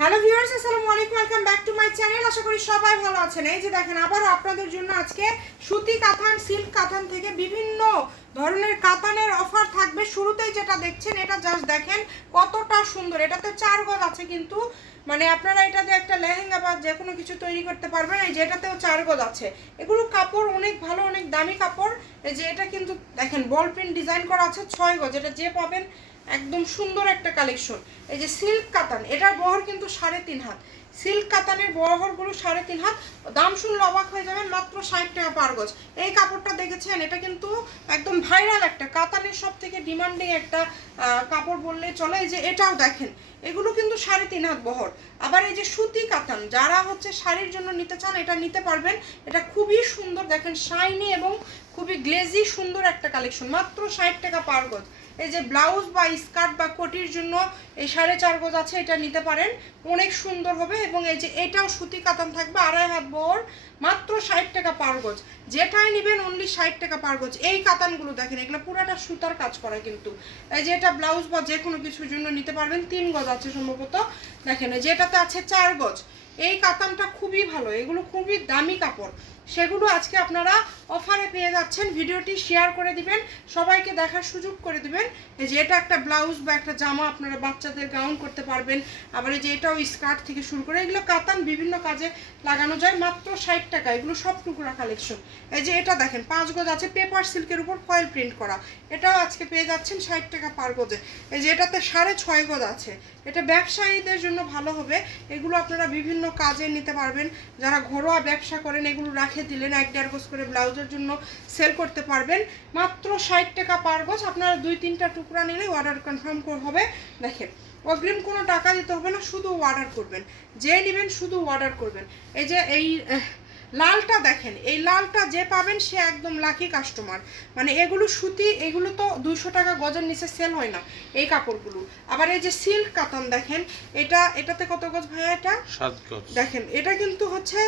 Hello viewers, আসসালামু আলাইকুম, welcome back to my channel. আশা করি সবাই ভালো আছেন। এই যে দেখেন, আবারও আপনাদের জন্য আজকে সুতি কাতান, সিল্ক কাতান থেকে বিভিন্ন ধরনের কাতানের অফার থাকবে। শুরুতেই যেটা দেখছেন, এটা জাস্ট দেখেন কতটা সুন্দর। এটাতে 4 গজ আছে, কিন্তু মানে আপনারা এটা দিয়ে একটা লেহেঙ্গা বা যে কোনো কিছু তৈরি করতে পারবেন। এই যে এটাতেও 4 গজ আছে। এগুলো কাপড় অনেক ভালো, অনেক দামি কাপড়। এই যে এটা কিন্তু দেখেন বল প্রিন্ট ডিজাইন করা আছে 6 গজ। এটা যে পাবেন একদম সুন্দর একটা কালেকশন। এই যে সিল্ক কাতান, এটার বহর কিন্তু 3.5 হাত। সিল্ক কাতানের বহরগুলো 3.5 হাত। দাম শুনলে অবাক হয়ে যাবেন, মাত্র 60 টাকা পার গজ। এই কাপড়টা দেখেছেন, এটা কিন্তু একদম ভাইরাল একটা কাতানের সব থেকে ডিমান্ডিং একটা কাপড় বললে চলে। এই যে এটাও দেখেন, এগুলো কিন্তু 3.5 হাত বহর। আবার এই যে সুতি কাতান, যারা হচ্ছে শাড়ির জন্য নিতে চান, এটা নিতে পারবেন। এটা খুবই সুন্দর, দেখেন শাইনি এবং খুবই গ্লেজি সুন্দর একটা কালেকশন, মাত্র 60 টাকা পার গজ। এই যে ব্লাউজ বা স্কার্ট বা কোটির জন্য এই 4.5 গজ আছে, এটা নিতে পারেন, অনেক সুন্দর হবে। এবং এই যে এটাও সুতি কাতান থাকবে, 2.5 হাত বহর, মাত্র 60 টাকা পার গজ। যেটাই নেবেন অনলি 60 টাকা পার গজ। এই কাতানগুলো দেখেন, এগুলো পুরোটা সুতার কাজ করা কিন্তু। এই যে এটা ব্লাউজ বা যে কোনো কিছুর জন্য নিতে পারবেন। 3 গজ আছে সম্ভবত, দেখেন এই যে এটাতে আছে 4 গজ। এই কাতানটা খুবই ভালো, এগুলো খুবই দামি কাপড়, সেগুলো আজকে আপনারা অফারে পেয়ে যাচ্ছেন। ভিডিওটি শেয়ার করে দিবেন, সবাইকে দেখার সুযোগ করে দিবেন। এই যে এটা একটা ব্লাউজ বা একটা জামা আপনারা বাচ্চাদের গাউন করতে পারবেন। আবার এই যে এটাও স্কার্ট থেকে শুরু করে এগুলো কাতান বিভিন্ন কাজে লাগানো যায়, মাত্র 60 টাকা। এগুলো সব টুকরা কালেকশন। এই যে এটা দেখেন 5 গজ আছে, পেপার সিল্কের উপর ফয়েল প্রিন্ট করা। এটাও আজকে পেয়ে যাচ্ছেন 60 টাকা পার গজে। এই যে এটাতে 6.5 গজ আছে। এটা ব্যবসায়ীদের জন্য ভালো হবে। এগুলো আপনারা বিভিন্ন কাজে নিতে পারবেন। যারা ঘরোয়া ব্যবসা করেন, এগুলো রাখে দিলেন 1.5 গজ করে ব্লাউজের জন্য সেল করতে পারবেন। মাত্র 60 টাকা পার গজ। আপনারা 2-3টা টুকরা নিলে অর্ডার কনফার্ম হবে। দেখেন অগ্রিম কোনো টাকা দিতে হবে না, শুধু অর্ডার করবেন। যে নেবেন শুধু অর্ডার করবেন। এই যে এই লালটা দেখেন, এই লালটা যে পাবেন সে একদম লাকি কাস্টমার। মানে এগুলো সুতি, এগুলো তো 200 টাকা গজের নিচে সেল হয় না এই কাপড়গুলো। আবার এই যে সিল্ক কাতান দেখেন, এটাতে কত গজ ভাইয়া? এটা 7 গজ। দেখেন এটা কিন্তু হচ্ছে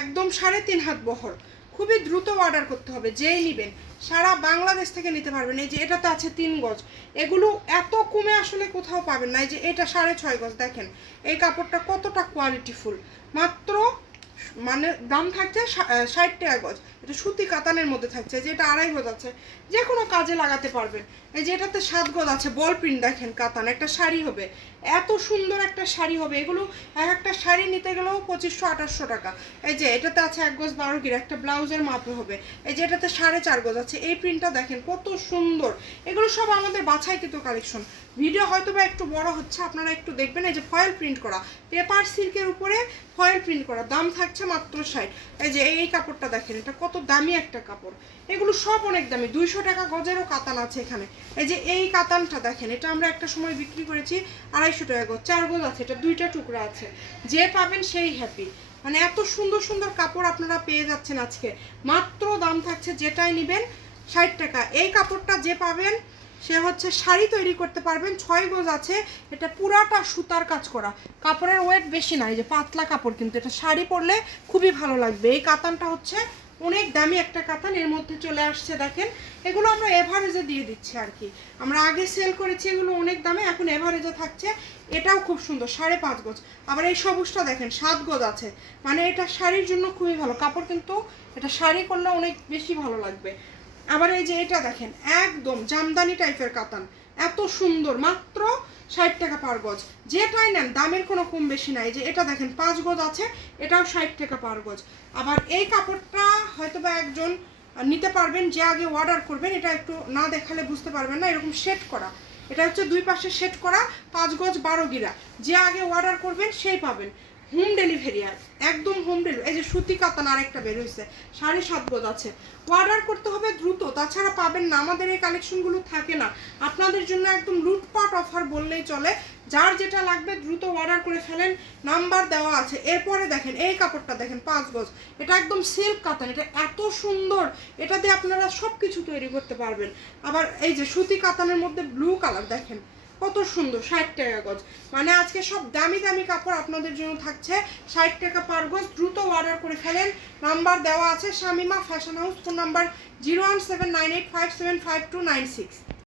একদম 3.5 হাত বহর। খুবই দ্রুত অর্ডার করতে হবে, যেই নেবেন সারা বাংলাদেশ থেকে নিতে পারবেন। এই যে এটাতে আছে 3 গজ। এগুলো এত কমে আসলে কোথাও পাবেন না। এই যে এটা 6.5 গজ, দেখেন এই কাপড়টা কতটা কোয়ালিটিফুল। মাত্র মানে দাম থাকছে 60 টাকা গজ। এটা সুতি কাতানের মধ্যে থাকছে। যে এটা 2.5 গজ আছে, যে কোনো কাজে লাগাতে পারবেন। এই যে এটাতে 7 গজ আছে, বল প্রিন্ট দেখেন কাতান। একটা শাড়ি হবে, এত সুন্দর একটা শাড়ি হবে। এগুলো এক একটা শাড়ি নিতে গেলেও 2500-2800 টাকা। এই যে এটাতে আছে 1 গজ 12 গিরা, একটা ব্লাউজের মাপে হবে। এই যে এটাতে 4.5 গজ আছে। এই প্রিন্টটা দেখেন কত সুন্দর। এগুলো সব আমাদের বাছাইকৃত কালেকশন। ভিডিও হয়তো বা একটু বড় হচ্ছে, আপনারা একটু দেখবেন। এই যে ফয়েল প্রিন্ট করা, পেপার সিল্কের উপরে ফয়েল প্রিন্ট করা, দাম থাকছে মাত্র 60। এই যে এই কাপড়টা দেখেন, এটা কত দামি একটা কাপড়। এগুলো সব অনেক দামি, 200 টাকা গজেরও কাতান আছে এখানে। এই যে এই কাতানটা দেখেন, এটা আমরা একটা সময় বিক্রি করেছি 250 টাকা গজ। 4 গজ আছে, এটা 2টা টুকরা আছে। যে পাবেন সেই হ্যাপি। মানে এত সুন্দর সুন্দর কাপড় আপনারা পেয়ে যাচ্ছেন আজকে। মাত্র দাম থাকছে যেটাই নেবেন 60 টাকা। এই কাপড়টা যে পাবেন সে হচ্ছে শাড়ি তৈরি করতে পারবেন। 6 গজ আছে, এটা পুরাটা সুতার কাজ করা। কাপড়ের ওয়েট বেশি না, এই যে পাতলা কাপড়, কিন্তু এটা শাড়ি পরলে খুবই ভালো লাগবে। এই কাতানটা হচ্ছে অনেক দামি একটা কাতান, এর মধ্যে চলে আসছে দেখেন। এগুলো আমরা এভারেজে দিয়ে দিচ্ছি আর কি। আমরা আগে সেল করেছি এগুলো অনেক দামে, এখন এভারেজে থাকছে। এটাও খুব সুন্দর, 5.5 গজ। আবার এই সবুজটা দেখেন 7 গজ আছে। মানে এটা শাড়ির জন্য খুবই ভালো কাপড়, কিন্তু এটা শাড়ি করলে অনেক বেশি ভালো লাগবে। আবার এই যে এটা দেখেন, একদম জামদানি টাইপের কাতান, এত সুন্দর, মাত্র 60 টাকা পার গজ। যেটাই নেন দামের কোনো কম বেশি নাই। যে এটা দেখেন 5 গজ আছে, এটাও 60 টাকা পার গজ। আবার এই কাপড়টা হয়তো বা একজন নিতে পারবেন যে আগে অর্ডার করবেন। এটা একটু না দেখালে বুঝতে পারবেন না, এরকম সেট করা। এটা হচ্ছে 2 পাশে সেট করা, 5 গজ 12 গিরা। যে আগে অর্ডার করবেন সেই পাবেন। হোম ডেলিভারি, আর একদম হোম ডেলিভারি। এই যে সুতি কাতান আরেকটা বের হয়েছে, 7.5 গজ আছে। অর্ডার করতে হবে দ্রুত, তাছাড়া পাবেন না। আমাদের এই কালেকশনগুলো থাকে না। আপনাদের জন্য একদম লুটপাট অফার বললেই চলে। যার যেটা লাগবে দ্রুত অর্ডার করে ফেলেন, নাম্বার দেওয়া আছে। এরপরে দেখেন এই কাপড়টা দেখেন 5 গজ, এটা একদম সিল্ক কাতান। এটা এত সুন্দর, এটা দিয়ে আপনারা সব কিছু তৈরি করতে পারবেন। আবার এই যে সুতি কাতানের মধ্যে ব্লু কালার দেখেন কত সুন্দর, 60 টাকা গজ। মানে আজকে সব দামি দামি কাপড় আপনাদের জন্য থাকছে 60 টাকা পার গজ। দ্রুত অর্ডার করে ফেলেন, নাম্বার দেওয়া আছে। Shamima fashion house, phone number 01798575296।